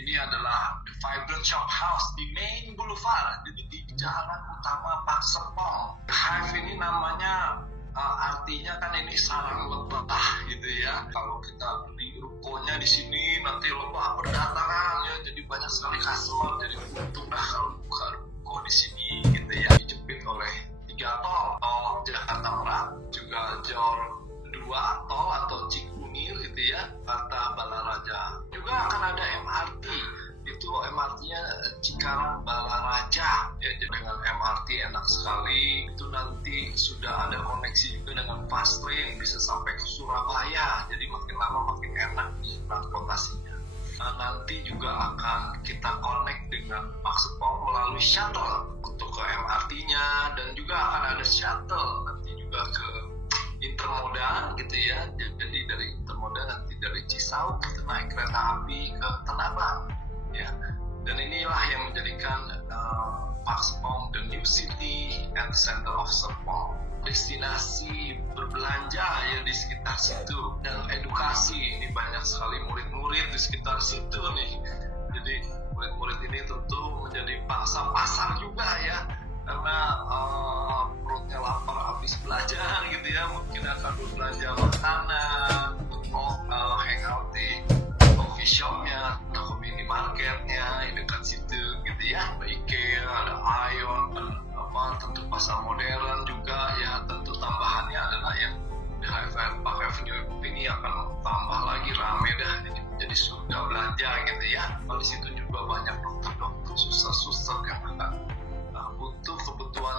Ini adalah The Vibrant Shop House di Main Boulevard, jadi di jalan utama Pak Serpong. The Hive ini namanya artinya kan ini sarang lebah gitu ya. Kalau kita beli rukonya di sini nanti lebah berdatangan ya, jadi banyak sekali customer, jadi untung dah kalau buka ruko di sini gitu ya. Dijepit oleh 3 tol Jakarta Merak, juga Jor 2 tol atau Cikunir gitu ya, Jakarta Balaraja. Juga akan ada MRT, itu MRT-nya Cikarang Balaraja ya. Jadi dengan MRT enak sekali, itu nanti sudah ada koneksi juga dengan fast lane, bisa sampai ke Surabaya, jadi makin lama makin enak nih transportasinya. Nanti juga akan kita connect dengan Pak Serpong melalui shuttle untuk ke MRT-nya, dan juga akan ada shuttle nanti juga ke Intermoda gitu ya. Jadi dari Intermoda nanti dari Cisauk kita naik kereta api ke Tanabang ya. Dan inilah yang menjadikan Pak Serpong the new city and center of Serpong, destinasi berbelanja ya di sekitar situ, dan edukasi. Ini banyak sekali murid-murid di sekitar situ nih. Jadi murid-murid ini tentu menjadi pangsa pasar juga ya, karena perutnya lapar habis belajar gitu ya, mungkin akan berbelanja makanan, hangout di coffee shopnya atau minimarketnya di dekat situ gitu ya. Ada IKEA, ada Ion, tentu pasar modern juga ya. Tentu tambahannya adalah yang di Park Avenue ini akan tambah lagi rame dah, jadi surga belanja gitu ya. Di situ juga banyak dokter-dokter, suster-suster yang akan butuh kebutuhan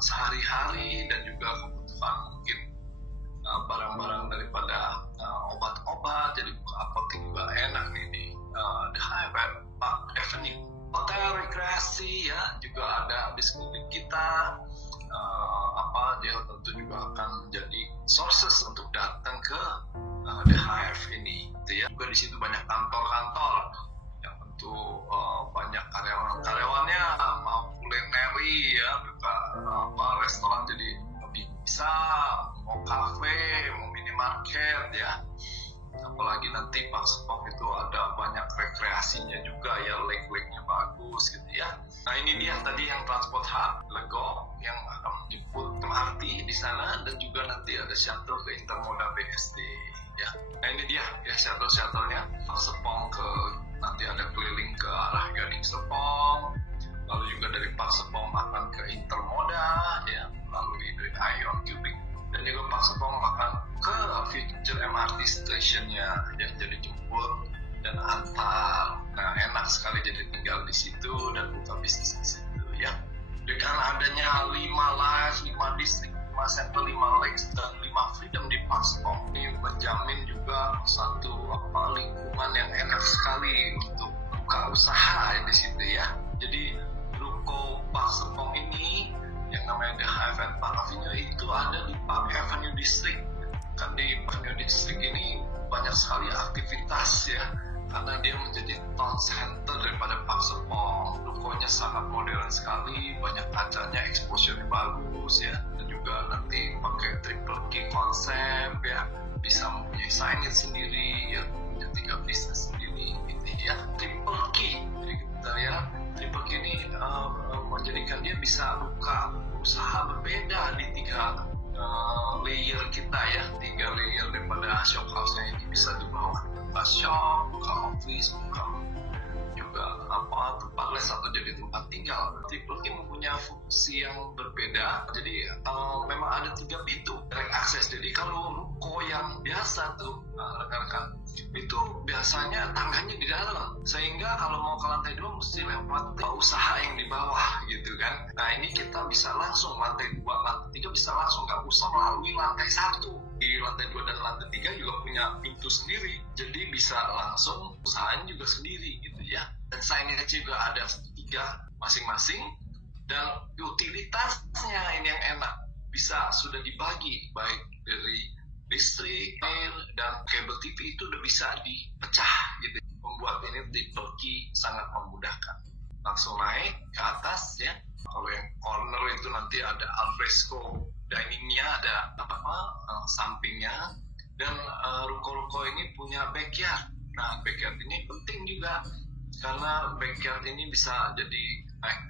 sehari-hari, dan juga kebutuhan mungkin barang-barang daripada obat-obat. Jadi buka apotek juga enak nih di The Hive Park Avenue. Hotel rekreasi ya juga ada di sekeliling kita. Dia tentu juga akan menjadi sources untuk datang ke The Hive ini gitu ya. Juga di situ banyak kantor-kantor yang tentu banyak karyawan-karyawannya mau kulineri ya, buka restoran jadi bisa, mau kafe, mau minimarket ya. Apalagi nanti Pak Serpong itu ada banyak rekreasinya juga ya, lake-lake-nya bagus gitu ya. Nah ini dia tadi yang transport hub Legok yang akan menjemput MRT di sana, dan juga nanti ada shuttle ke Intermoda BSD ya. Nah ini dia ya shuttle-nya Pak Serpong ke, nanti ada keliling ke arah Gading Serpong, lalu juga dari Pak Serpong akan ke Intermoda ya, melalui dari Ion Cubic, dan juga Pak Serpong akan ke Future MRT Stationnya ya, jadi jemput dan antar. Nah enak sekali jadi tinggal di situ dan buka bisnis di situ ya. Dengan adanya 5 live, 5 distrik, 5 center, 5 lakes, dan 5 freedom di Pak Serpong ini menjamin juga satu lingkungan yang enak sekali untuk buka usaha di situ ya. Jadi ruko Pak Serpong ini yang namanya The Hive Park Avenue itu ada di Park Avenue District. Kan di Park Avenue District ini banyak sekali aktivitas ya, karena dia menjadi town center daripada Pak Serpong. Rukonya sangat modern sekali, banyak kacanya, exposure-nya bagus ya, dan juga nanti pakai triple key konsep ya, bisa mempunyai signage sendiri ya, punya 3 bisnis sendiri gitu ya. Triple key, jadi kita ya, triple key ini menjadikan dia bisa buka usaha berbeda di 3 layer kita ya, 3 layer daripada shop house-nya ini. Bisa di bawah tempat shop, buka office, buka juga tempat les atau jadi tempat tinggal. Triple key mempunyai fungsi yang berbeda. Jadi memang ada 3 pintu direct access. Jadi kalau ruko yang biasa tuh rekan-rekan itu biasanya tangganya di dalam, sehingga kalau mau ke lantai 2 mesti lewat usaha yang di bawah gitu kan. Nah ini kita bisa langsung lantai 2, lantai 3 bisa langsung, nggak usah melalui lantai 1. Di lantai 2 dan lantai 3 juga punya pintu sendiri, jadi bisa langsung usahanya juga sendiri gitu ya. Dan signage juga ada 3 masing-masing, dan utilitasnya ini yang enak, bisa sudah dibagi baik dari listrik, air, dan kabel TV itu udah bisa dipecah gitu. Membuat ini triple key sangat memudahkan. Langsung naik ke atas ya. Kalau yang corner itu nanti ada alfresco diningnya, ada sampingnya, dan ruko-ruko ini punya backyard Nah, backyard ini penting juga karena backyard ini bisa jadi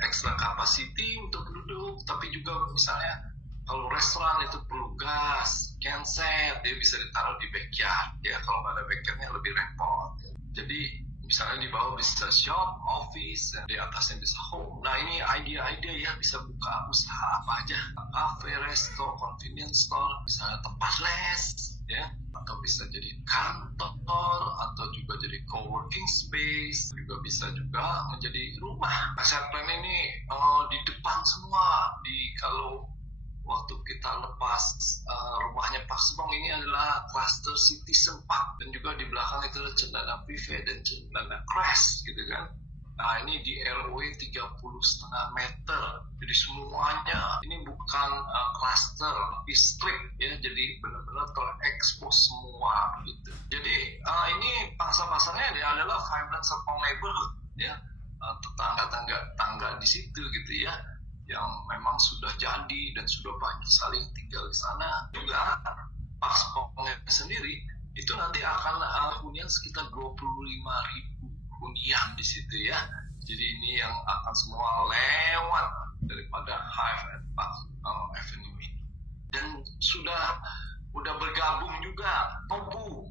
extra capacity untuk duduk, tapi juga misalnya kalau restoran itu perlu gas, genset, dia bisa ditaruh di backyard. Ya, kalau nggak ada backyardnya lebih repot. Jadi misalnya di bawah bisa shop, office, dan di atasnya bisa home. Nah, ini ide-ide ya, bisa buka usaha apa aja. Cafe, resto, convenience store, misalnya tempat les, ya, atau bisa jadi kantor, atau juga jadi co-working space, juga bisa juga menjadi rumah. Asset plan ini di depan semua, kalau waktu kita lepas rumahnya Pak Sembong ini adalah cluster Citizen Park, dan juga di belakang itu ada Cendana Privé dan Cendana Crest gitu kan. Nah, ini di RW 30,5 meter, jadi semuanya ini bukan cluster tapi strip ya, jadi benar-benar terekspos semua gitu. Jadi ini pangsa pasarnya adalah vibrant Serpong neighborhood ya, tetangga di situ gitu ya, yang memang sudah jadi dan sudah banyak saling tinggal di sana. Juga Pak Serpongnya sendiri itu nanti akan hunian sekitar 25.000 hunian di situ ya. Jadi ini yang akan semua lewat daripada Hive and Park Avenue ini. Dan sudah bergabung juga Tobu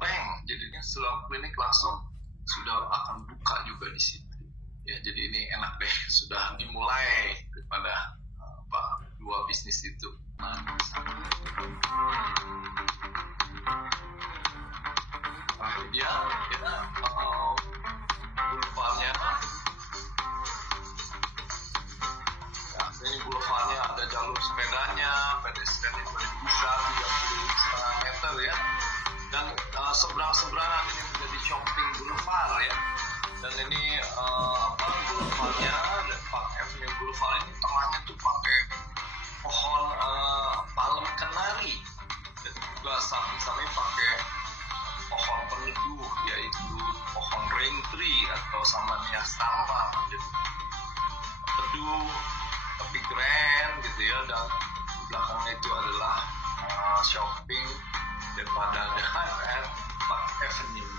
Bank, jadinya Siloam Klinik langsung sudah akan buka juga di situ. Ya, jadi ini enak deh, sudah dimulai daripada dua bisnis itu. Nah, dia boulevardnya. Ya, ini boulevardnya ada jalur sepedanya, pedestrian itu bisa 30,5 meter ya. Dan seberang-seberangan ini menjadi shopping boulevard ya. Dan ini boulevardnya, dan Park Avenue Boulevard ini tengahnya tuh pakai pohon palem kenari, dan juga samping-samping pakai pohon peneduh, yaitu pohon rain tree atau Samania Samba, gitu. Teduh tapi keren gitu ya, dan belakangnya itu adalah shopping daripada The Hive at Park Avenue.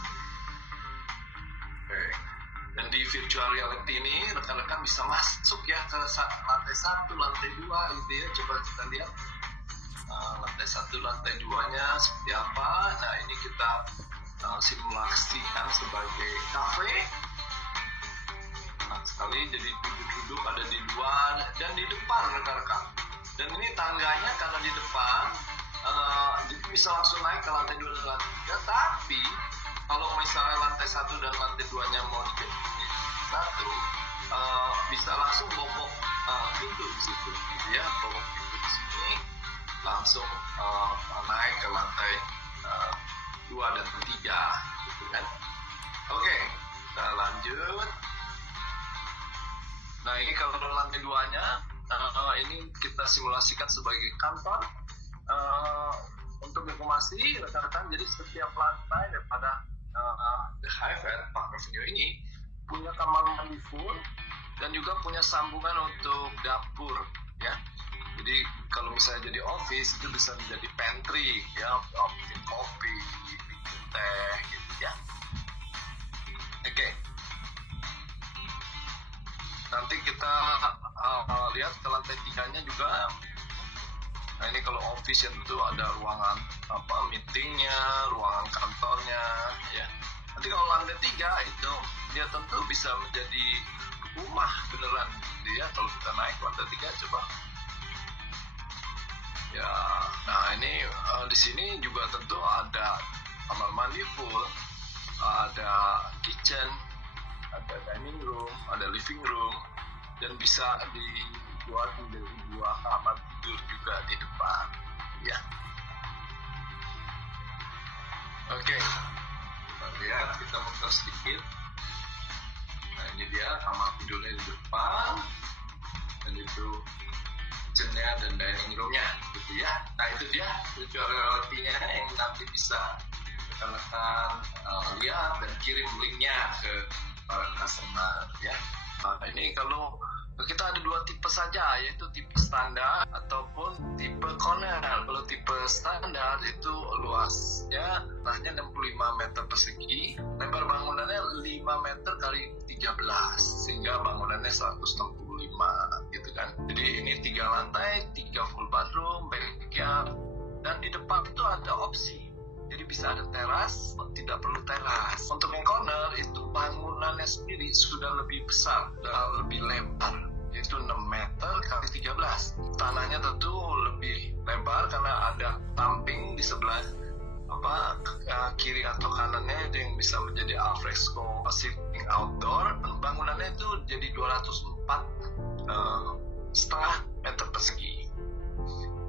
Okay. Dan di virtual reality ini rekan-rekan bisa masuk ya ke lantai 1, lantai 2 gitu ya. Coba kita lihat lantai 1, lantai 2-nya seperti apa. Nah, ini kita simulasikan sebagai kafe. Enak sekali, jadi duduk-duduk ada di luar dan di depan rekan-rekan. Dan ini tangganya karena di depan, jadi bisa langsung naik ke lantai 2 dan lantai 3. Tapi kalau misalnya lantai 1 dan lantai 2-nya mau dijadikan satu, bisa langsung bobok pintu di situ, ya, bobok pintu di sini, langsung naik ke lantai 2 dan 3, gitu kan. Oke, kita lanjut. Nah, ini kalau lantai 2-nya, ini kita simulasikan sebagai kantor. Untuk informasi rekan-rekan, jadi setiap lantai daripada The Hive at Park Avenue ini punya kamar mandi full dan juga punya sambungan untuk dapur ya. Jadi kalau misalnya jadi office itu bisa menjadi pantry ya, bikin kopi, bikin teh gitu ya. Oke. Nanti kita lihat ke lantai 3-nya juga. Nah, ini kalau office yang tentu ada ruangan meetingnya, ruangan kantornya ya. Nanti kalau lantai 3 itu dia tentu bisa menjadi rumah beneran dia. Kalau kita naik lantai 3 coba ya. Nah, ini di sini juga tentu ada kamar mandi full, ada kitchen, ada dining room, ada living room, dan bisa dibuat menjadi 2 kamar tidur juga di depan ya. Oke, kita lihat, kita muter sedikit. Nah, ini dia kamar tidurnya di depan, dan itu kitchennya dan dining roomnya gitu ya. Nah, itu dia virtual reality-nya yang nanti bisa rekan-rekan lihat dan kirim linknya ke para customer ya. Ini kalau kita ada 2 tipe saja, yaitu tipe standar ataupun tipe corner. Kalau tipe standar itu luas ya, tanahnya 65 meter persegi, lebar bangunannya 5 meter kali 13, sehingga bangunannya 165 gitu kan. Jadi ini 3 lantai, 3 full bathroom, backyard, dan di depan itu ada opsi. Jadi bisa ada teras, tidak perlu teras. Untuk yang corner itu bangunannya sendiri sudah lebih besar, sudah lebih lebar, yaitu 6 meter kali 13. Tanahnya tentu lebih lebar karena ada samping di sebelah kiri atau kanannya itu yang bisa menjadi alfresco sitting outdoor. Bangunannya itu jadi 204,5 meter persegi,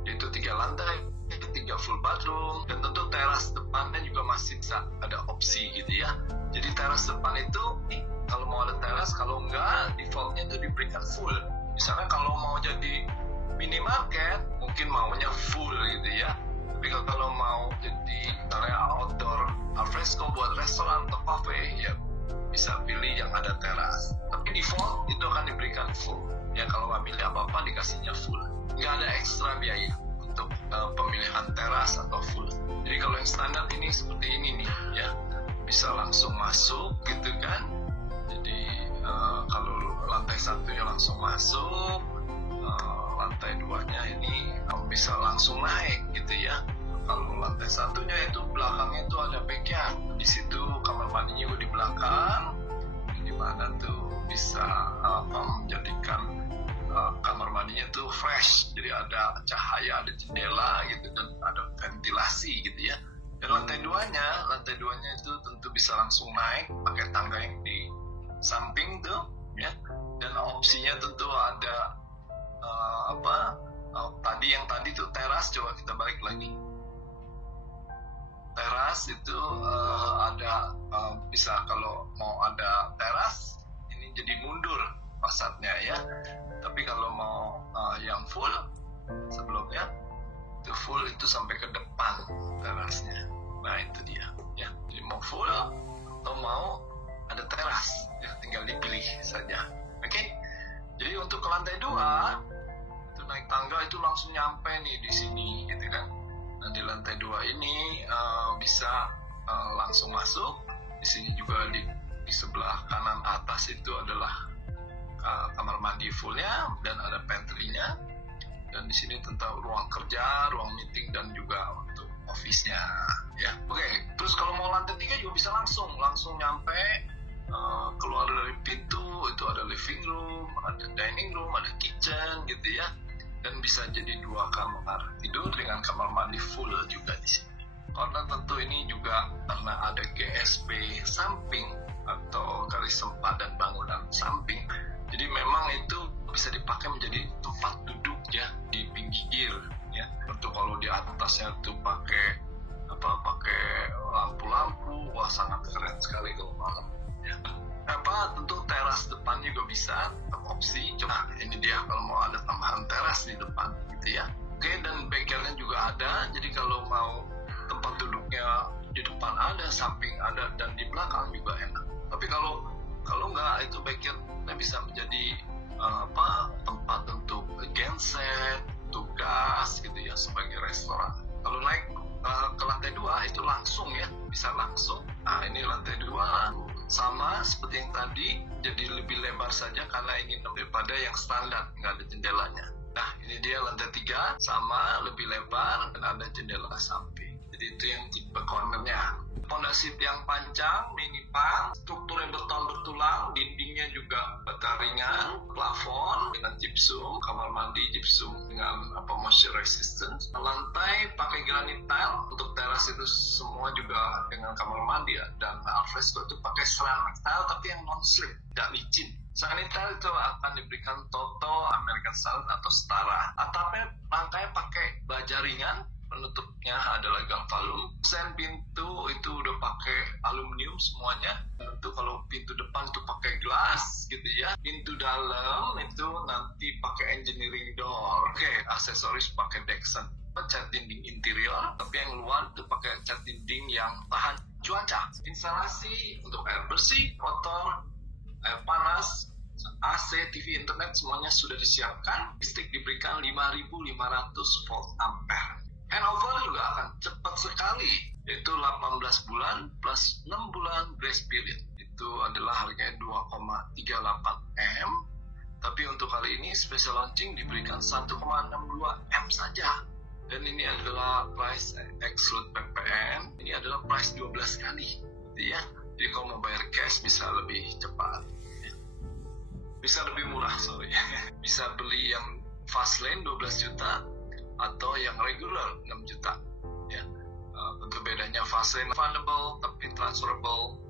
yaitu 3 lantai, 3 full bathroom, dan tentu teras depannya juga masih bisa ada opsi gitu ya. Jadi teras depan itu kalau mau ada teras, kalau enggak defaultnya itu diberikan full. Misalnya kalau mau jadi minimarket mungkin maunya full gitu ya. Tapi kalau mau jadi misalnya outdoor alfresco buat restoran atau cafe, ya bisa pilih yang ada teras. Tapi default itu akan diberikan full. Ya kalau nggak pilih apa-apa dikasihnya full. Nggak ada ekstra biaya untuk pemilihan teras atau full. Jadi kalau yang standar ini seperti ini nih ya, bisa langsung masuk gitu kan. Jadi kalau lantai 1-nya langsung masuk, lantai 2-nya ini bisa langsung naik gitu ya. Kalau lantai 1-nya itu belakangnya itu ada backyard, di situ kamar mandinya juga di belakang, di mana tuh bisa menjadikan kamar mandinya tuh fresh, jadi ada cahaya, ada jendela gitu, dan ada ventilasi gitu ya. Dan lantai 2-nya itu tentu bisa langsung naik pakai tangga yang di samping tuh ya. Dan opsinya tentu ada tadi tuh teras. Coba kita balik lagi. Teras itu ada bisa, kalau mau ada teras ini jadi mundur fasadnya ya. Tapi kalau mau yang full sebelumnya itu full itu sampai ke depan terasnya. Nah itu dia ya. Jadi mau full atau mau ada teras ya, tinggal dipilih saja. Oke. Jadi untuk ke lantai 2 itu naik tangga itu langsung nyampe nih di sini gitu kan. Nah di lantai 2 ini bisa langsung masuk. Di sini juga di sebelah kanan atas itu adalah kamar mandi fullnya dan ada pantry-nya, dan di sini tentang ruang kerja, ruang meeting, dan juga untuk office-nya ya. Oke, terus kalau mau lantai 3 juga bisa langsung nyampe, keluar dari pintu itu ada living room, ada dining room, ada kitchen gitu ya, dan bisa jadi 2 kamar tidur dengan kamar mandi full juga di sini. Karena tentu ini juga karena ada GSP samping atau garis sempadan bangunan samping. Jadi memang itu bisa dipakai menjadi tempat duduk ya di pinggir ya. Untuk kalau di atasnya tuh pakai lampu-lampu, wah sangat keren sekali kalau malam ya. Tentu teras depan juga bisa opsi. Coba ini dia kalau mau ada tambahan teras di depan gitu ya. Oke, dan backyardnya juga ada. Jadi kalau mau tempat duduknya di depan ada, samping ada, dan di belakang juga enak. Tapi kalau nggak, itu backyardnya bisa menjadi tempat untuk genset, tugas gitu ya, sebagai restoran. Kalau naik ke lantai 2 itu langsung ya, bisa langsung. Nah ini lantai 2 sama seperti yang tadi, jadi lebih lebar saja karena ingin daripada yang standar nggak ada jendelanya. Nah ini dia lantai 3 sama, lebih lebar dan ada jendela samping. Jadi itu yang tipe cornernya. Pondasi tiang panjang, minipan, strukturnya beton bertulang, dindingnya juga bata ringan, plafon dengan gypsum, kamar mandi gypsum dengan moisture resistance, lantai pakai granit tile, untuk teras itu semua juga dengan kamar mandi ya, dan alfresco itu pakai ceramic tile tapi yang non slip, tidak licin. Ceramic tile itu akan diberikan Toto, American Style atau setara. Atapnya rangkainya pakai baja ringan, penutupnya adalah galvalum. Sen pintu itu udah pakai aluminium semuanya. Tentu kalau pintu depan itu pakai glass gitu ya. Pintu dalam itu nanti pakai engineering door. Oke, aksesoris pakai Dexon. Cat dinding interior, tapi yang luar itu pakai cat dinding yang tahan cuaca. Instalasi untuk air bersih, kotor, AC, TV, internet semuanya sudah disiapkan. Listrik diberikan 5.500 volt ampere. Handover juga akan cepat sekali, yaitu 18 bulan plus 6 bulan grace period. Itu adalah harganya 2,38 M. Tapi untuk kali ini special launching diberikan 1,62 M saja. Dan ini adalah price exclude PPN. Ini adalah price 12 kali, gitu ya. Jadi kalau mau bayar cash bisa lebih cepat, bisa lebih murah, bisa beli yang fast lane 12 juta atau yang regular 6 juta, ya. Tentu bedanya fast lane refundable tapi transferable.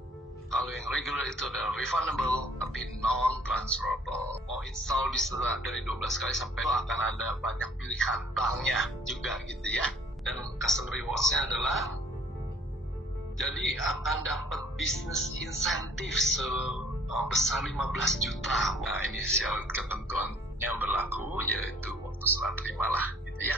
Kalau yang regular itu adalah refundable tapi non-transferable. Mau install bisa dari 12 kali sampai akan ada banyak pilihan banknya juga, gitu ya. Dan customer rewards-nya adalah jadi akan dapat business incentive sebesar 15 juta. Nah, ini syarat ketentuannya berlaku, yaitu waktu serah terima lah, gitu ya.